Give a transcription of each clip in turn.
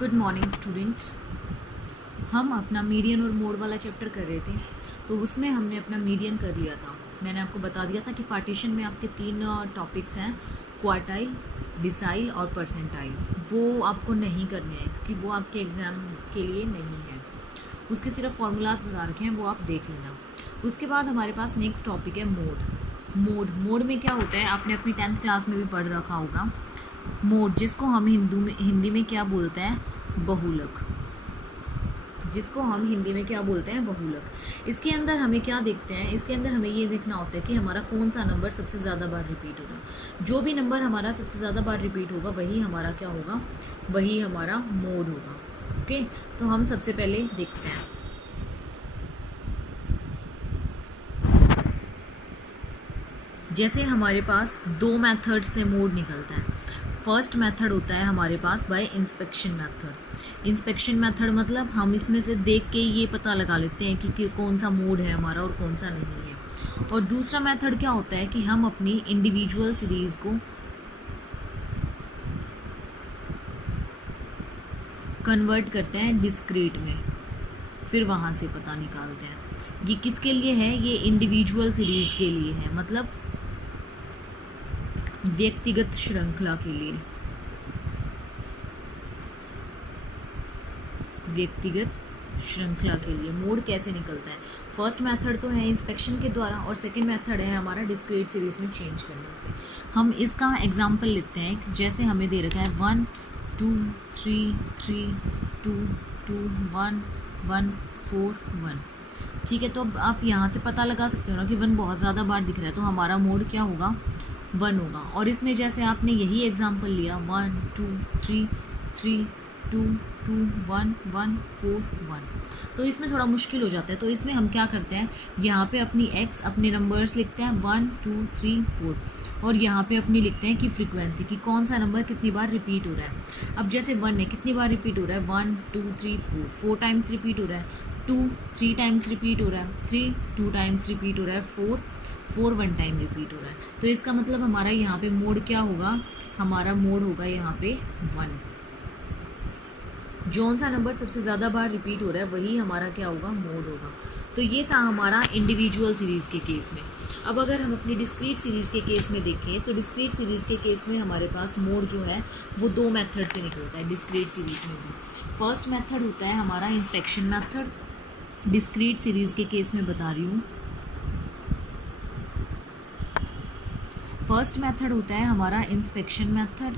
Good morning students. हम अपना median और मोड वाला चैप्टर कर रहे थे, तो उसमें हमने अपना मीडियन कर लिया था। मैंने आपको बता दिया था कि पार्टीशन में आपके 3 टॉपिक्स हैं, क्वार्टाइल, डिसाइल और परसेंटाइल। वो आपको नहीं करने हैं क्योंकि वो आपके एग्ज़ाम के लिए नहीं है। उसके सिर्फ फार्मूलाज बता रखे हैं, वो आप देख लेना। उसके बाद हमारे पास नेक्स्ट टॉपिक है मोड में क्या होता है, आपने अपनी 10th क्लास में भी पढ़ रखा होगा। मोड जिसको हम हिंदी में क्या बोलते हैं, बहुलक। जिसको हम हिंदी में क्या बोलते हैं, बहुलक। इसके अंदर हमें क्या देखते हैं, इसके अंदर हमें ये देखना होता है कि हमारा कौन सा नंबर सबसे ज़्यादा बार रिपीट होगा। जो भी नंबर हमारा सबसे ज़्यादा बार रिपीट होगा वही हमारा क्या होगा, वही हमारा मोड होगा। ओके, तो हम सबसे पहले देखते हैं। जैसे हमारे पास 2 मेथड से मोड निकलता है। फर्स्ट मेथड होता है हमारे पास by inspection method. Inspection method मतलब हम इसमें से देख के ये पता लगा लेते हैं कि कौन सा मोड है हमारा और कौन सा नहीं है। और दूसरा मेथड क्या होता है कि हम अपनी इंडिविजुअल सीरीज को कन्वर्ट करते हैं डिस्क्रीट में, फिर वहाँ से पता निकालते हैं। ये किसके लिए है, ये इंडिविजुअल सीरीज के लिए है, मतलब व्यक्तिगत श्रृंखला के लिए। व्यक्तिगत श्रृंखला के लिए मोड कैसे निकलता है। फर्स्ट मेथड तो है इंस्पेक्शन के द्वारा और सेकंड मेथड है हमारा डिस्क्रीट सीरीज में चेंज करने से। हम इसका एग्जांपल लेते हैं। जैसे हमें दे रखा है 1 2 3 3 2 2 1 1 4 1। ठीक है, तो अब आप यहाँ से पता लगा सकते हो ना कि 1 बहुत ज़्यादा बार दिख रहा है, तो हमारा मोड क्या होगा, 1 होगा। और इसमें जैसे आपने यही एग्जांपल लिया 1 2 3 3 2 2 1 1 4 1, तो इसमें थोड़ा मुश्किल हो जाता है। तो इसमें हम क्या करते हैं, यहाँ पे अपनी एक्स अपने नंबर्स लिखते हैं 1 2 3 4, और यहाँ पे अपनी लिखते हैं कि फ्रीक्वेंसी की कौन सा नंबर कितनी बार रिपीट हो रहा है। अब जैसे 1 है, कितनी बार रिपीट हो रहा है, 1 2 3 4 टाइम्स रिपीट हो रहा है, 2 3 टाइम्स रिपीट हो रहा है, 3 2 टाइम्स रिपीट हो रहा है, 4 1 टाइम रिपीट हो रहा है। तो इसका मतलब हमारा यहाँ पे मोड क्या होगा, हमारा मोड होगा यहाँ पे 1। जौन सा नंबर सबसे ज़्यादा बार रिपीट हो रहा है वही हमारा क्या होगा, मोड होगा। तो ये था हमारा इंडिविजुअल सीरीज़ के केस में। अब अगर हम अपनी डिस्क्रीट सीरीज़ के केस में देखें, तो डिस्क्रीट सीरीज़ के केस में हमारे पास मोड जो है वो 2 मेथड से निकलता है डिस्क्रीट सीरीज़ में भी। फर्स्ट मेथड होता है हमारा इंस्पेक्शन मेथड, डिस्क्रीट सीरीज़ के केस में बता रही हूँ। फर्स्ट मेथड होता है हमारा इंस्पेक्शन मेथड,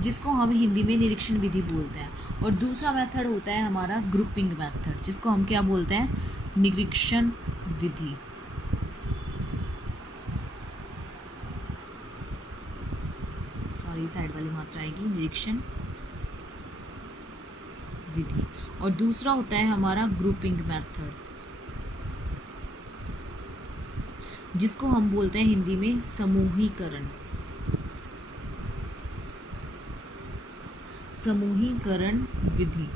जिसको हम हिंदी में निरीक्षण विधि बोलते हैं। और दूसरा मेथड होता है हमारा ग्रुपिंग मेथड, जिसको हम क्या बोलते हैं, निरीक्षण विधि। सॉरी, साइड वाली मात्रा आएगी, निरीक्षण विधि। और दूसरा होता है हमारा ग्रुपिंग मेथड, जिसको हम बोलते हैं हिंदी में समूहीकरण विधि।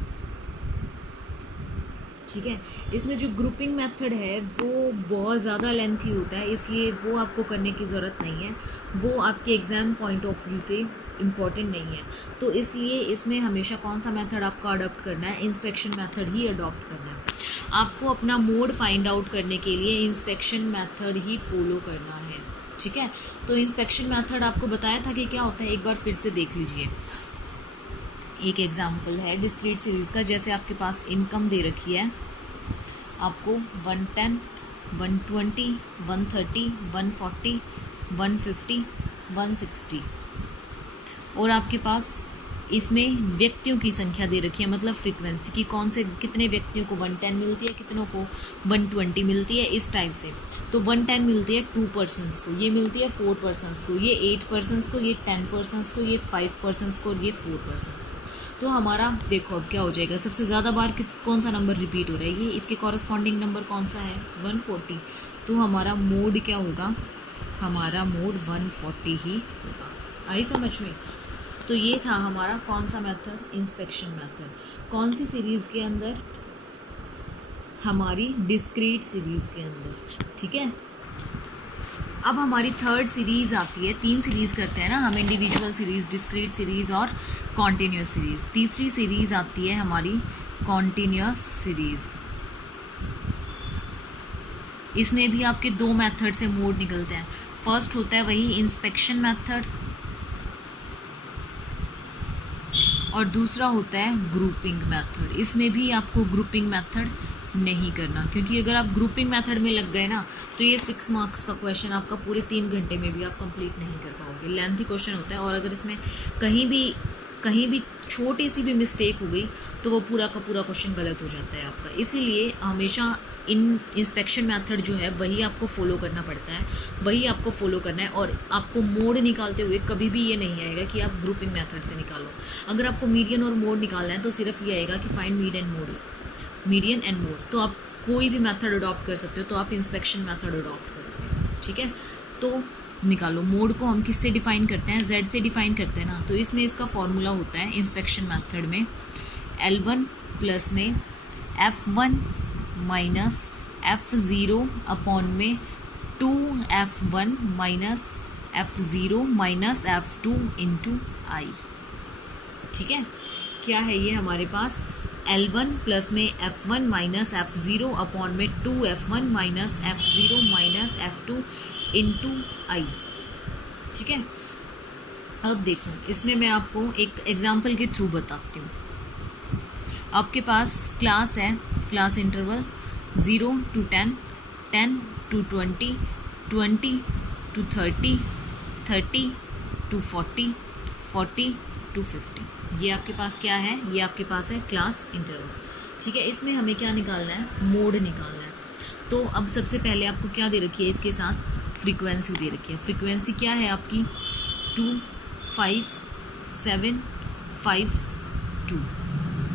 ठीक है, इसमें जो ग्रुपिंग मेथड है वो बहुत ज़्यादा लेंथी होता है, इसलिए वो आपको करने की ज़रूरत नहीं है, वो आपके एग्ज़ाम पॉइंट ऑफ व्यू से इम्पॉर्टेंट नहीं है। तो इसलिए इसमें हमेशा कौन सा मेथड आपको अडॉप्ट करना है, इंस्पेक्शन मेथड ही अडॉप्ट करना है। आपको अपना मोड फाइंड आउट करने के लिए इंस्पेक्शन मेथड ही फॉलो करना है। ठीक है, तो इंस्पेक्शन मेथड आपको बताया था कि क्या होता है, एक बार फिर से देख लीजिए। एक एग्जाम्पल है डिस्क्रीट सीरीज़ का। जैसे आपके पास इनकम दे रखी है, आपको 110 120 130 140 150 160, और आपके पास इसमें व्यक्तियों की संख्या दे रखी है, मतलब फ्रीक्वेंसी की कौन से कितने व्यक्तियों को 110 मिलती है, कितनों को 120 मिलती है, इस टाइप से। तो 110 मिलती है 2 पर्सनस को, ये मिलती है 4 पर्सनस को, ये 8 पर्सनस को, ये 10 पर्सनस को, ये 5 पर्सनस को, और ये 4 पर्सनस को। तो हमारा देखो अब क्या हो जाएगा, सबसे ज़्यादा बार कौन सा नंबर रिपीट हो रहा है, ये इसके कॉरस्पॉन्डिंग नंबर कौन सा है, 140। तो हमारा मोड क्या होगा, हमारा मोड 140 ही होगा। आई समझ में। तो ये था हमारा कौन सा मेथड, इंस्पेक्शन मेथड। कौन सी सीरीज़ के अंदर, हमारी डिस्क्रीट सीरीज़ के अंदर। ठीक है, अब हमारी थर्ड सीरीज़ आती है, 3 सीरीज़ करते हैं ना हम, इंडिविजुअल सीरीज़, डिस्क्रीट सीरीज़ और कॉन्टीन्यूस सीरीज़। तीसरी सीरीज़ आती है हमारी कॉन्टीन्यूस सीरीज़। इसमें भी आपके 2 मेथड से मोड निकलते हैं। फर्स्ट होता है वही इंस्पेक्शन मेथड और दूसरा होता है ग्रुपिंग मेथड। इसमें भी आपको ग्रुपिंग मेथड नहीं करना, क्योंकि अगर आप ग्रुपिंग मेथड में लग गए ना तो ये 6 मार्क्स का क्वेश्चन आपका पूरे 3 घंटे में भी आप कंप्लीट नहीं कर पाओगे। लेंथी क्वेश्चन होता है और अगर इसमें कहीं भी छोटी सी भी मिस्टेक हो गई तो वो पूरा का पूरा क्वेश्चन गलत हो जाता है आपका। इसीलिए हमेशा इंस्पेक्शन मेथड जो है वही आपको फॉलो करना पड़ता है, वही आपको फॉलो करना है। और आपको मोड निकालते हुए कभी भी ये नहीं आएगा कि आप ग्रुपिंग मेथड से निकालो। अगर आपको मीडियन और मोड निकालना है तो सिर्फ ये आएगा कि फाइंड मीडियन एंड मोड। तो आप कोई भी मेथड अडॉप्ट कर सकते हो, तो आप इंस्पेक्शन मेथड अडॉप्ट करोगे, ठीक है। तो निकालो। मोड को हम किससे डिफाइन करते हैं, z से डिफाइन करते हैं ना। तो इसमें इसका फॉर्मूला होता है इंस्पेक्शन मेथड में L1 प्लस में F1 माइनस F0 अपॉन में 2F1 minus F0 minus F2 into I, ठीक है। क्या है ये हमारे पास L1 प्लस में F1 माइनस F0 अपॉन में 2F1 minus F0 minus F2 into I, ठीक है। अब देखो इसमें मैं आपको एक एग्जाम्पल के थ्रू बताती हूँ। आपके पास क्लास है, class interval 0 to 10, 10 to 20, 20 to 30, 30 to 40, 40 to 50। ये आपके पास क्या है, ये आपके पास है क्लास इंटरवल, ठीक है। इसमें हमें क्या निकालना है, मोड निकालना है। तो अब सबसे पहले आपको क्या दे रखी है, इसके साथ फ्रीक्वेंसी दे रखी है। फ्रीक्वेंसी क्या है आपकी 2, 5, 7, 5, 2,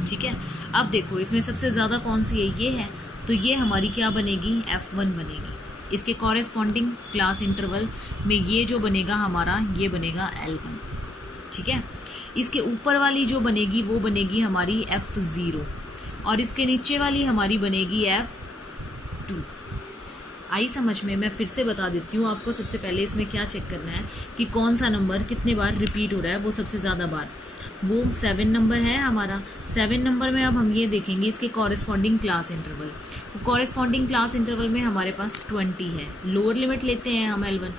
ठीक है। अब देखो इसमें सबसे ज़्यादा कौन सी है, ये है। तो ये हमारी क्या बनेगी, F1 बनेगी। इसके कॉरेस्पॉन्डिंग क्लास इंटरवल में ये जो बनेगा हमारा, ये बनेगा L1, ठीक है। इसके ऊपर वाली जो बनेगी वो बनेगी हमारी F0 और इसके नीचे वाली हमारी बनेगी F2। आई समझ में? मैं फिर से बता देती हूँ आपको। सबसे पहले इसमें क्या चेक करना है कि कौन सा नंबर कितने बार रिपीट हो रहा है, वो सबसे ज़्यादा बार, वो 7 नंबर है हमारा। 7 नंबर में अब हम ये देखेंगे इसके कॉरेस्पॉन्डिंग क्लास इंटरवल। तो कॉरेस्पॉन्डिंग क्लास इंटरवल में हमारे पास 20 है। लोअर लिमिट लेते हैं हम L1,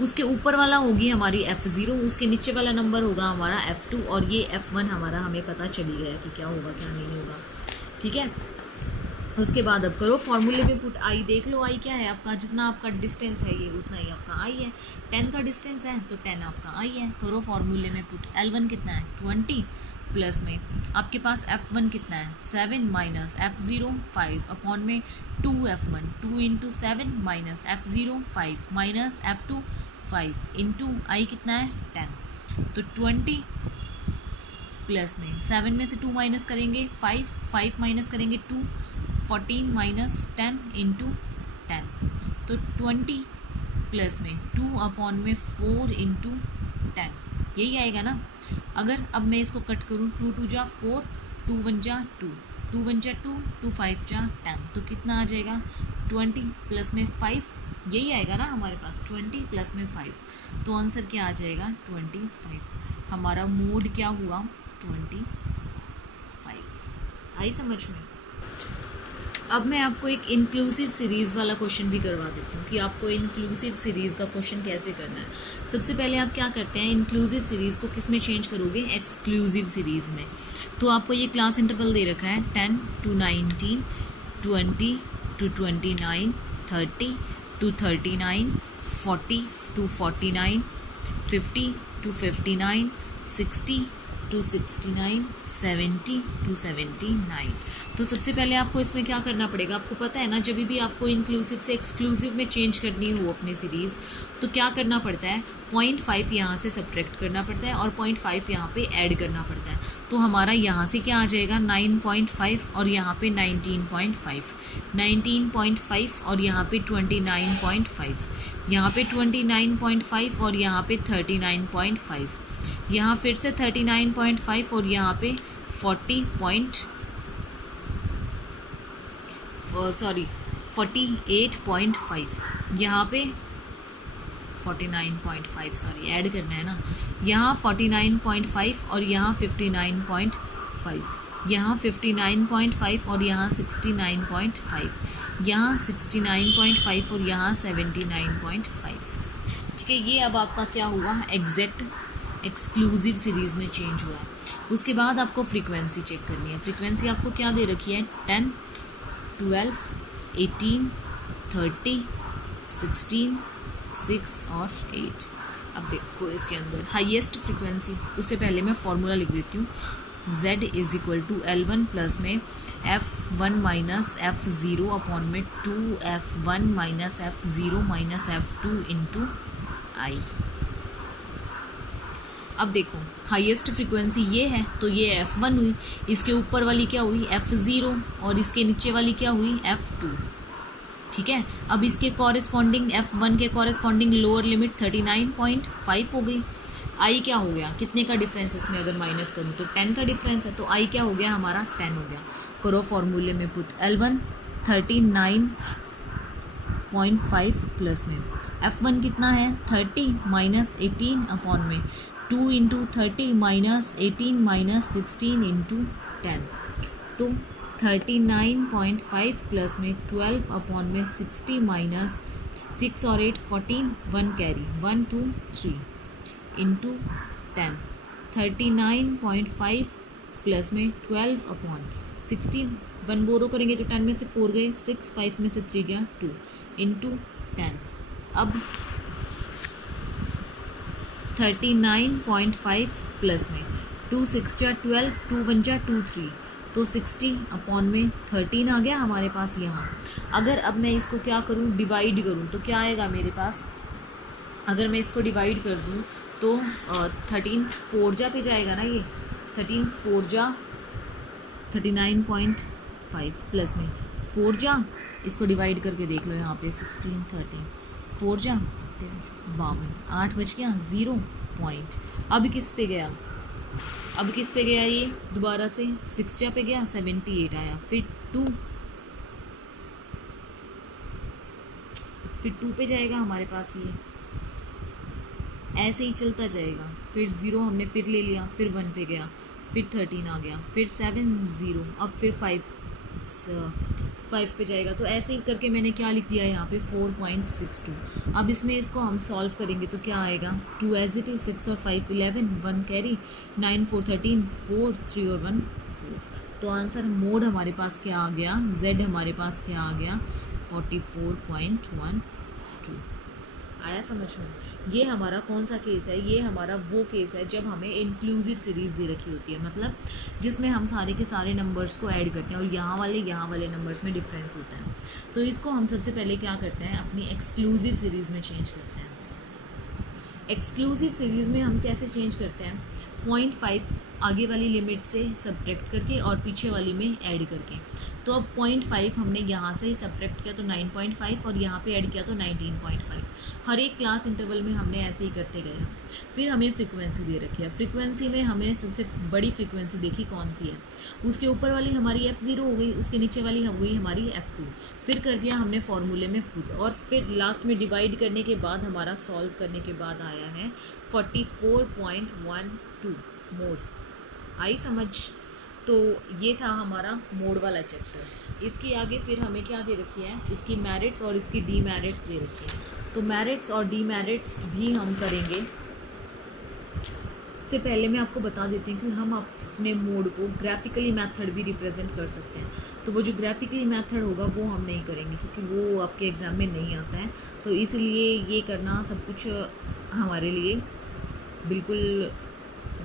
उसके ऊपर वाला होगी हमारी F0, उसके नीचे वाला नंबर होगा हमारा F2 और ये F1 हमारा हमें पता चली गया कि क्या होगा क्या नहीं होगा, ठीक है। उसके बाद अब करो फॉर्मूले में पुट। आई देख लो, आई क्या है आपका, जितना आपका डिस्टेंस है ये उतना ही आपका आई है। 10 का डिस्टेंस है तो 10 आपका आई है। करो फॉर्मूले में पुट। L1 कितना है 20 प्लस में आपके पास F1 कितना है 7 माइनस F0 5 अपॉन में 2F1 2 into 7 minus F0 5 minus F2 5 into I कितना है 10। तो 20 प्लस में 7 में से 2 माइनस करेंगे 5 माइनस करेंगे 2, 14 माइनस 10 इंटू 10। तो 20 प्लस में 2 अपॉन में 4 इंटू 10, यही आएगा ना। अगर अब मैं इसको कट करूँ, 2 2 जा 4, 2 1 जा 2, 2 1 जा 2, 2 5 जा 10, तो कितना आ जाएगा 20 प्लस में 5, यही आएगा ना हमारे पास 20 प्लस में 5। तो आंसर क्या आ जाएगा 25। हमारा मोड क्या हुआ 25। आई समझ में? अब मैं आपको एक इंक्लूसिव सीरीज़ वाला क्वेश्चन भी करवा देती हूँ कि आपको इंक्लूसिव सीरीज़ का क्वेश्चन कैसे करना है। सबसे पहले आप क्या करते हैं, इंक्लूसिव सीरीज़ को किस में चेंज करोगे, एक्सक्लूसिव सीरीज़ में। तो आपको ये क्लास इंटरवल दे रखा है 10 to 19, 20 to 29, 30 to 39, 40 to 49, 50 to 59, 60 to 69, 70 to 79। तो सबसे पहले आपको इसमें क्या करना पड़ेगा, आपको पता है ना, जब भी आपको इंक्लूसिव से एक्सक्लूसिव में चेंज करनी हो अपनी सीरीज़, तो क्या करना पड़ता है 0.5 यहाँ से सब्ट्रैक्ट करना पड़ता है और 0.5 यहाँ पे ऐड करना पड़ता है। तो हमारा यहाँ से क्या आ जाएगा 9.5 और यहाँ पे 19.5, 19.5 और यहाँ पे 29.5, यहाँ पे 29.5 और यहाँ पे 39.5, यहाँ फिर से 39.5 और यहाँ पे 48.5, यहाँ पे 49.5 सॉरी ऐड करना है ना, यहाँ 49.5 और यहाँ 59.5, यहाँ 59.5 और यहाँ 69.5, यहाँ 69.5 और यहाँ 79.5। ठीक है, ये अब आपका क्या हुआ, एग्जैक्ट एक्सक्लूसिव सीरीज़ में चेंज हुआ है। उसके बाद आपको फ्रीक्वेंसी चेक करनी है। फ्रीक्वेंसी आपको क्या दे रखी है, 10, 12, 18, 30, 16, 6 और 8। अब देखो इसके अंदर हाईएस्ट फ्रीक्वेंसी, उससे पहले मैं फॉर्मूला लिख देती हूँ। Z is equal to L1 plus में F1 माइनस F0 अपॉन में 2F1 minus F0 minus F2 into आई। अब देखो हाईएस्ट फ्रीक्वेंसी ये है, तो ये F1 हुई, इसके ऊपर वाली क्या हुई, F0, और इसके नीचे वाली क्या हुई, F2। ठीक है, अब इसके कॉरेस्पॉन्डिंग F1 के कॉरेस्पॉन्डिंग लोअर लिमिट 39.5 हो गई। आई क्या हो गया, कितने का डिफरेंस इसमें अगर माइनस करूँ तो 10 का डिफरेंस है, तो आई क्या हो गया हमारा, 10 हो गया। करो फॉर्मूले में पुट, L1 39.5 प्लस में F1 कितना है, 30 माइनस 18 अपॉन में 2 इंटू 30 माइनस 18 माइनस 16 इंटू 10, तो 39.5 प्लस में 12 अपॉन में 60 माइनस 6 और 8 14, 1 कैरी 1 2 3 इंटू 10, 39.5 प्लस में 12 अपॉन 60, 1 बोरो करेंगे तो 10 में से 4 गए 6, 5 में से 3 गया 2 इंटू 10। अब 39.5 प्लस में 2 6 जा 12, 2 1 जा 2 3, तो 60 अपॉन में 13 आ गया हमारे पास यहाँ। अगर अब मैं इसको क्या करूँ, डिवाइड करूँ, तो क्या आएगा मेरे पास, अगर मैं इसको डिवाइड कर दूँ तो 13 4 जा पे जाएगा ना, ये 13 4 जा 39.5 प्लस में 4 जा, इसको डिवाइड करके देख लो यहाँ पे 16 13 4 जा 52, 8 बच गया 0 पॉइंट। अब किस पे गया, अब किस पे गया, ये दोबारा से 6 जा पे गया 78 आया, फिर 2 पे जाएगा हमारे पास, ये ऐसे ही चलता जाएगा, फिर 0 हमने फिर ले लिया, फिर 1 पे गया, फिर 13 आ गया, फिर 7 0, अब फिर 5 पे जाएगा। तो ऐसे ही करके मैंने क्या लिख दिया यहाँ पे 4.62। अब इसमें इसको हम सॉल्व करेंगे तो क्या आएगा, 2 एज इट इज, 6 और 5 11, 1 कैरी 9 4 13, 4 3 और 1 4। तो आंसर मोड हमारे पास क्या आ गया, Z हमारे पास क्या आ गया 44.12। आया समझ में। ये हमारा कौन सा केस है, ये हमारा वो केस है जब हमें इंक्लूसिव सीरीज़ दे रखी होती है, मतलब जिसमें हम सारे के सारे नंबर्स को ऐड करते हैं और यहाँ वाले नंबर्स में डिफरेंस होता है। तो इसको हम सबसे पहले क्या करते हैं, अपनी एक्सक्लूसिव सीरीज़ में चेंज करते हैं। एक्सक्लूसिव सीरीज़ में हम कैसे चेंज करते हैं, 0.5 आगे वाली लिमिट से सब्ट्रैक्ट करके और पीछे वाली में ऐड करके। तो अब 0.5 हमने यहाँ से सब्ट्रैक्ट किया तो 9.5 और यहाँ पे ऐड किया तो 19.5। हर एक क्लास इंटरवल में हमने ऐसे ही करते गए। फिर हमें फ्रीक्वेंसी दे रखी है, फ्रीक्वेंसी में हमें सबसे बड़ी फ्रीक्वेंसी देखी कौन सी है, उसके ऊपर वाली हमारी F0 हो गई, उसके नीचे वाली हो गई हमारी F2। फिर कर दिया हमने फॉर्मूले में पुट, और फिर लास्ट में डिवाइड करने के बाद हमारा सॉल्व करने के बाद आया है 44.12 मोड। आई समझ। तो ये था हमारा मोड वाला चैप्टर। इसके आगे फिर हमें क्या दे रखी है, इसकी मेरिट्स और इसकी डीमेरिट्स दे रखी है। तो मेरिट्स और डीमेरिट्स भी हम करेंगे। से पहले मैं आपको बता देती हूँ कि हम अपने मोड को ग्राफिकली मेथड भी रिप्रेजेंट कर सकते हैं। तो वो जो ग्राफिकली मेथड होगा वो हम नहीं करेंगे क्योंकि वो आपके एग्ज़ाम में नहीं आता है, तो इसलिए ये करना सब कुछ हमारे लिए बिल्कुल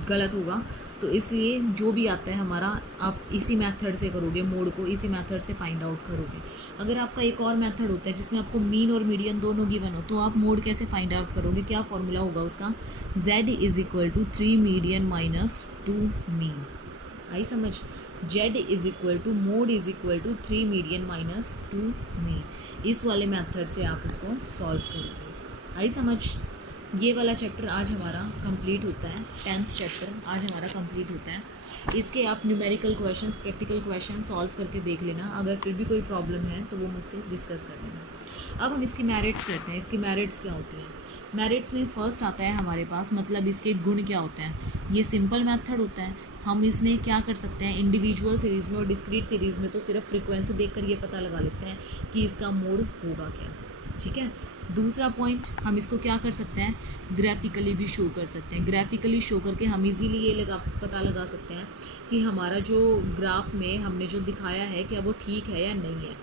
गलत होगा। तो इसलिए जो भी आता है हमारा, आप इसी मेथड से करोगे, मोड को इसी मेथड से फाइंड आउट करोगे। अगर आपका एक और मेथड होता है जिसमें आपको मीन और मीडियन दोनों गिवन हो, तो आप मोड कैसे फाइंड आउट करोगे, क्या फॉर्मूला होगा उसका, Z is equal to 3 median minus 2 mean. आई समझ। Z is equal to mode is equal to 3 median minus 2 mean. इस वाले मेथड से आप उसको सॉल्व करोगे। आई समझ। ये वाला चैप्टर आज हमारा कंप्लीट होता है, 10th चैप्टर आज हमारा कंप्लीट होता है। इसके आप numerical questions, practical question solve करके देख लेना। अगर फिर भी कोई प्रॉब्लम है तो वो मुझसे डिस्कस कर लेना। अब हम इसकी मेरिट्स करते हैं। इसकी मेरिट्स क्या होती हैं, मेरिट्स में फर्स्ट आता है हमारे पास, मतलब इसके गुण क्या होते हैं। ये सिंपल मेथड होता है। हम इसमें क्या कर सकते हैं, इंडिविजुअल सीरीज़ में और डिस्क्रीट सीरीज़ में तो सिर्फ फ्रीक्वेंसी देखकर ये पता लगा लेते हैं कि इसका मोड होगा क्या। ठीक है। दूसरा पॉइंट, हम इसको क्या कर सकते हैं, ग्राफिकली भी शो कर सकते हैं। ग्राफिकली शो करके हम इजीली ये पता लगा सकते हैं कि हमारा जो ग्राफ में हमने जो दिखाया है क्या वो ठीक है या नहीं है।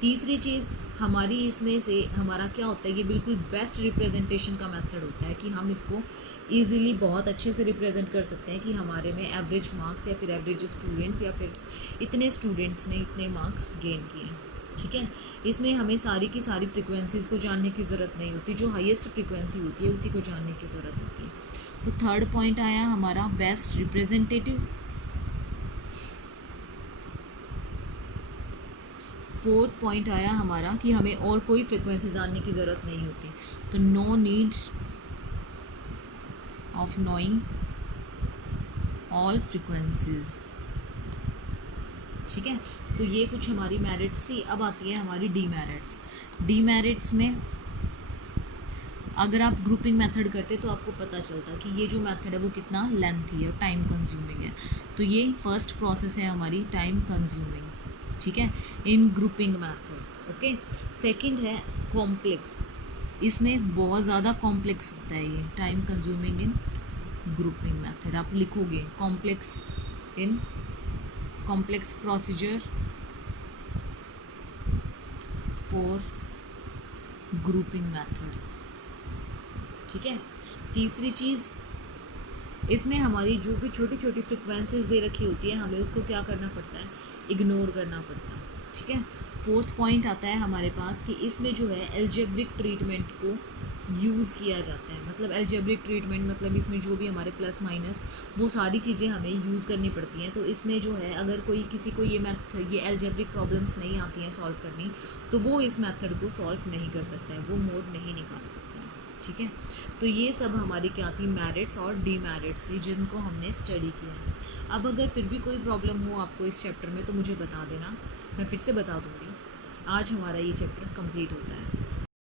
तीसरी चीज़, हमारी इसमें से हमारा क्या होता है, ये बिल्कुल बेस्ट रिप्रेजेंटेशन का मेथड होता है कि हम इसको इजीली बहुत अच्छे से रिप्रेजेंट कर सकते हैं कि हमारे में एवरेज मार्क्स या फिर एवरेज स्टूडेंट्स या फिर इतने स्टूडेंट्स ने इतने मार्क्स गेन किए। ठीक है। इसमें हमें सारी की सारी फ्रिक्वेंसीज़ को जानने की ज़रूरत नहीं होती, जो हाईएस्ट फ्रिक्वेंसी होती है उसी को जानने की ज़रूरत होती है। तो थर्ड पॉइंट आया हमारा बेस्ट रिप्रेजेंटेटिव। फोर्थ पॉइंट आया हमारा कि हमें और कोई फ्रिक्वेंसी जानने की ज़रूरत नहीं होती, तो no need of knowing all frequencies. ठीक है। तो ये कुछ हमारी मेरिट्स थी। अब आती है हमारी डीमेरिट्स। डीमेरिट्स में अगर आप ग्रुपिंग मेथड करते तो आपको पता चलता कि ये जो मेथड है वो कितना लेंथी है और टाइम कंज्यूमिंग है। तो ये फर्स्ट प्रोसेस है हमारी टाइम कंज्यूमिंग। ठीक है, इन ग्रुपिंग मेथड। ओके। सेकंड है कॉम्प्लेक्स। इसमें बहुत ज़्यादा कॉम्प्लेक्स होता है ये टाइम कंज्यूमिंग इन ग्रुपिंग मेथड। आप लिखोगे complex in complex procedure for grouping method. ठीक है। तीसरी चीज़, इसमें हमारी जो भी छोटी छोटी फ्रिक्वेंसीज दे रखी होती है हमें उसको क्या करना पड़ता है, इग्नोर करना पड़ता है। ठीक है। फोर्थ पॉइंट आता है हमारे पास कि इसमें जो है एल्जेब्रिक ट्रीटमेंट को यूज़ किया जाता है। मतलब एल्जेब्रिक ट्रीटमेंट मतलब इसमें जो भी हमारे प्लस माइनस वो सारी चीज़ें हमें यूज़ करनी पड़ती हैं। तो इसमें जो है अगर कोई किसी को ये एल्जेब्रिक प्रॉब्लम्स नहीं आती हैं सॉल्व करनी, तो वो इस मेथड को सॉल्व नहीं कर सकता है, वो मोड नहीं निकाल सकता है। ठीक है। तो ये सब हमारी क्या थी, मेरिट्स और डीमेरिट्स थी जिनको हमने स्टडी किया। अब अगर फिर भी कोई प्रॉब्लम हो आपको इस चैप्टर में तो मुझे बता देना, मैं फिर से बता दूँगी। आज हमारा ये चैप्टर कंप्लीट होता है।